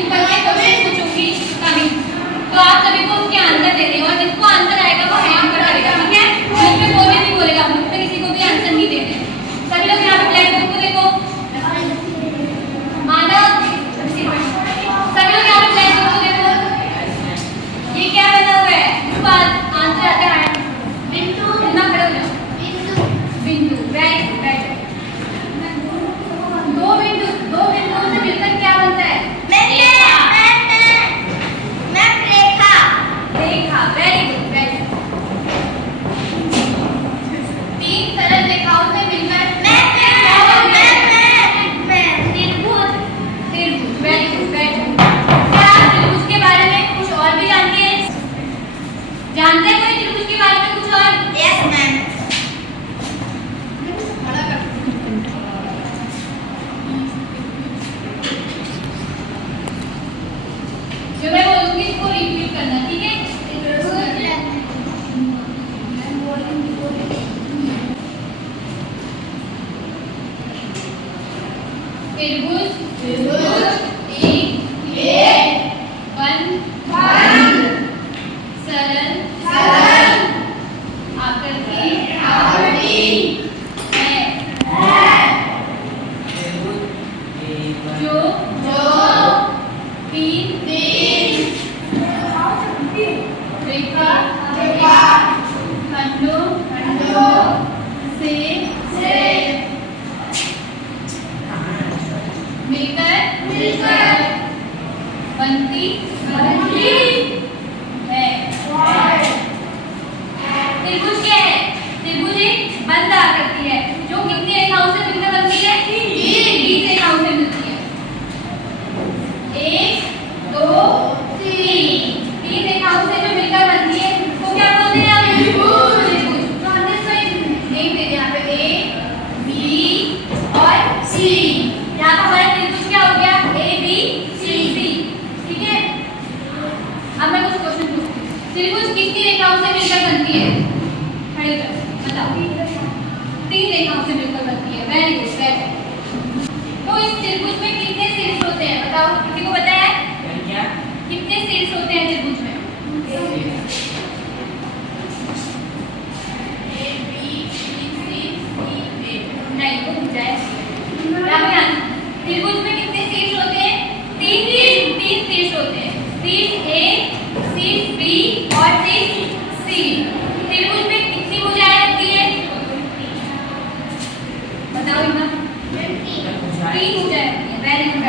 Simple से question पूछूंगी कभी, तो आप सभी को उसके आंसर देने हैं और जिसको आंसर आएगा वो हैंड पर करेगा, ठीक है? ग्रुप में कोई भी नहीं बोलेगा, ग्रुप में किसी को भी आंसर नहीं देने। सभी लोग यहाँ पे ब्लैक बोर्ड को देखो, मानव सभी लोग यहाँ पे ब्लैक बोर्ड को देखो, ये क्या बना हुआ है? इसका आंसर आता है बिंदु, कितना खड़े हो जाओ, बिंदु, वेरी गुड। दो बिंदुओं से मिलकर क्या बनता है? रेखा, वेरी गुड, वेरी गुड। तीन सरल रेखाओं से मिलकर त्रिभुज, वेरी गुड, वेरी गुड। क्या आप त्रिभुज के बारे में कुछ और भी जानते हैं? जानते हैं कोई त्रिभुज के बारे में कुछ और? Yes ma'am. जो मैं बोलूंगी इसको रिपीट करना, ठीक है? त्रिभुज एक बंद सरल आकृति है जो तीन रेखा खंडों से मिलकर बनती है। त्रिभुज क्या है? त्रिभुज एक बंद आकृति है जो कितनी रेखाओं से मिलकर बनती है? 3 रेखाओं से मिलती है। 1 2 3 रेखाओं से जो मिलकर बनती है उसको क्या बोलते हैं हम? त्रिभुज। तो हमने इसको नेम दे दिया यहाँ पे A B और C। यहाँ पर हमारा त्रिभुज क्या हो गया? A B C, ठीक है? अब मैं कुछ क्वेश्चन पूछती हूँ। त्रिभुज कितनी रेखाओं से मिलकर बनती है? खड़े हो जाओ, बताओ। 3 रेखाओं से मिलकर बनती है, वेरी गुड, वेरी गुड। तो इस त्रिभुज में कितने शीर्ष होते हैं? बताओ, किसी को पता है? कितने शीर्ष होते हैं त्रिभुज में? A B C D E नहीं, वो पूछा है। त्रिभुज में कितने शीर्ष होते हैं? 3 शीर्ष होते हैं। शीर्ष A, शीर्ष B और शीर्ष C। त्रिभुज में कितनी भुजाएं होती है? बताओ इतना। 3 भुजाएं होती है, वेरी गुड।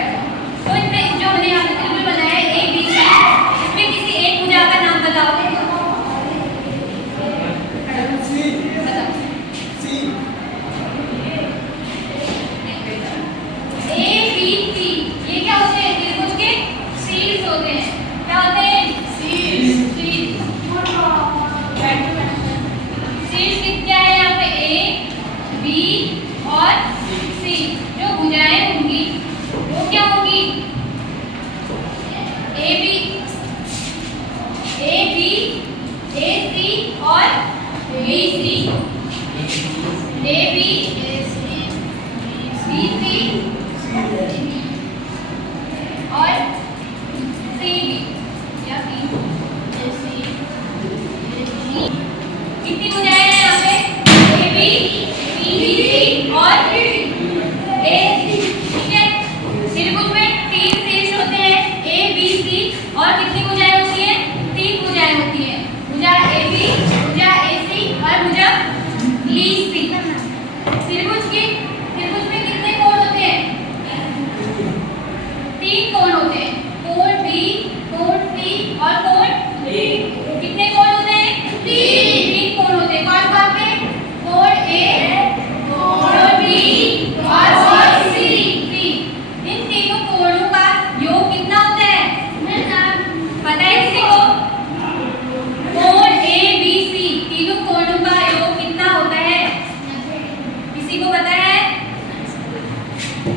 तो इसमें जो हमने यहाँ पे त्रिभुज बनाया है A B C, इसमें किसी एक भुजा का नाम बताओ।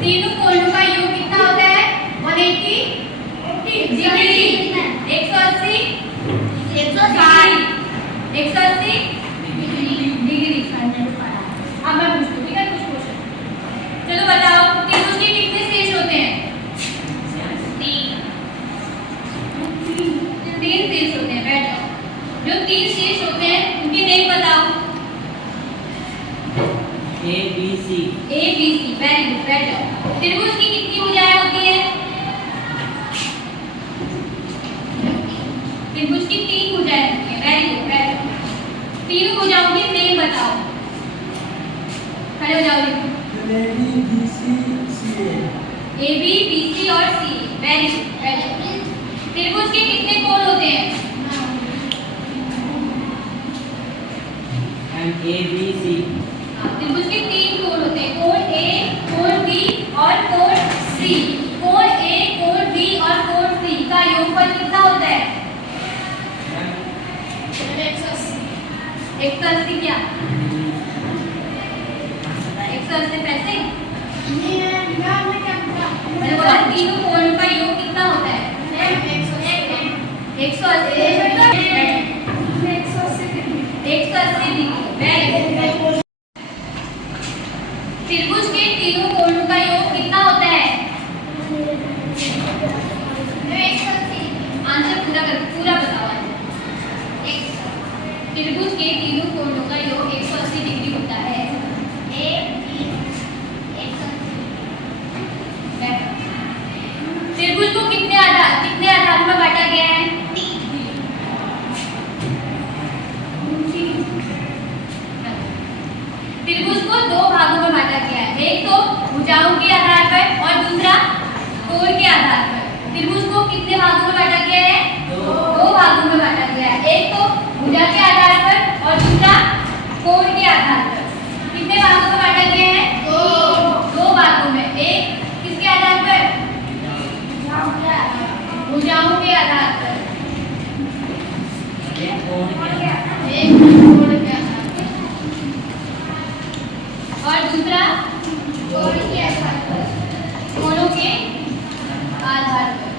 तीनों कोणों का योग कितना होता है? 180 डिग्री, 180 180 डिग्री। अब मैं पूछती हूँ, ठीक है, कुछ क्वेश्चन। चलो बताओ, त्रिभुज के कितने शीर्ष होते हैं? 3। तीन शेष होते हैं उनके नेम बताओ। A B C. Very good, बैठ जाओ। त्रिभुज की कितनी भुजाएं होती है? त्रिभुज की तीन भुजाएं होती हैं। वेरी गुड, बैठ जाओ। तीनों भुजाओं के नेम बताओ। खड़े हो जाओ। A B B C C A. A B B C और सी। वेरी गुड, बैठ जाओ। त्रिभुज के कितने कोण होते हैं? And A B C. त्रिभुज के तीन कोण होते हैं, कोण ए, कोण बी और कोण सी। कोण ए, कोण बी और कोण सी का योगफल कितना होता है? 180। क्या 180 पैसे? मैंने बोला तीनों कोण का योग कितना होता है? 180 डिग्री। Very good. त्रिभुज के तीनों कोणों का योग कितना होता है? आंसर पूरा बताओ। त्रिभुज के तीनों कोणों का योग 180 डिग्री होता है। त्रिभुज को कितने आधारों में बांटा गया है? त्रिभुज को दो भागों में बांटा गया है, एक तो भुजाओं के आधार पर और दूसरा कोण के आधार पर। त्रिभुज को कितने भागों में बांटा गया है? दो भागों में बांटा गया है, एक तो भुजा के आधार पर और दूसरा कोण के आधार पर। कितने भागों में बांटा गया है? दो भागों में। एक किसके आधार पर? भुजाओं के आधार पर। एक कोण के आधार पर और दूसरा कोणों के आधार पर।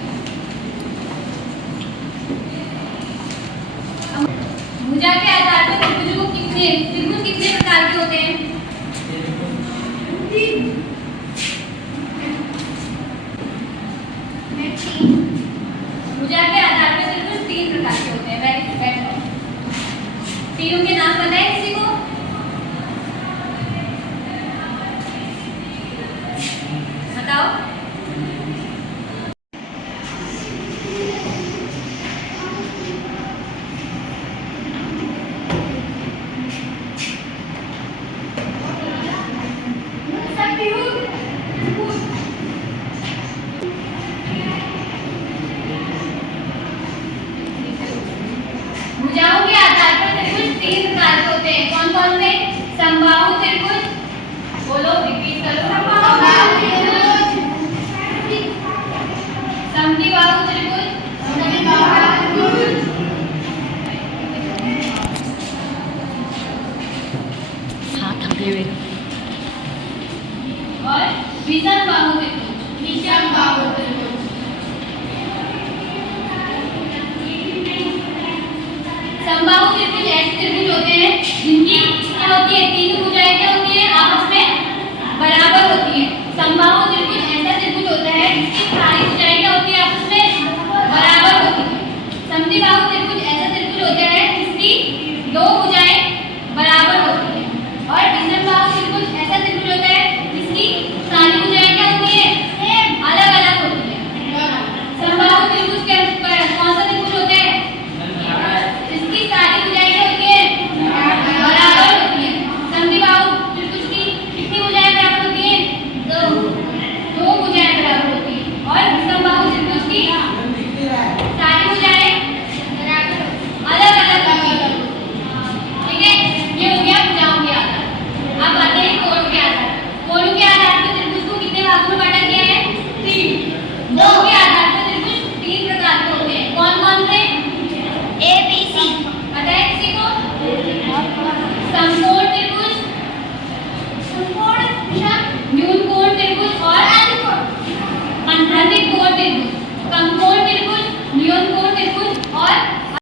भुजा के आधार पर त्रिभुज कितने प्रकार के होते हैं? भुजा के आधार पर त्रिभुज 3 प्रकार के होते हैं। Very good. तीनों के नाम पता है किसी को? बताओ। भुजाओं के आधार पर त्रिभुज 3 प्रकार के होते हैं। कौन कौन से? समबाहु त्रिभुज। बोलो, रिपीट करो। समद्विबाहु त्रिभुज,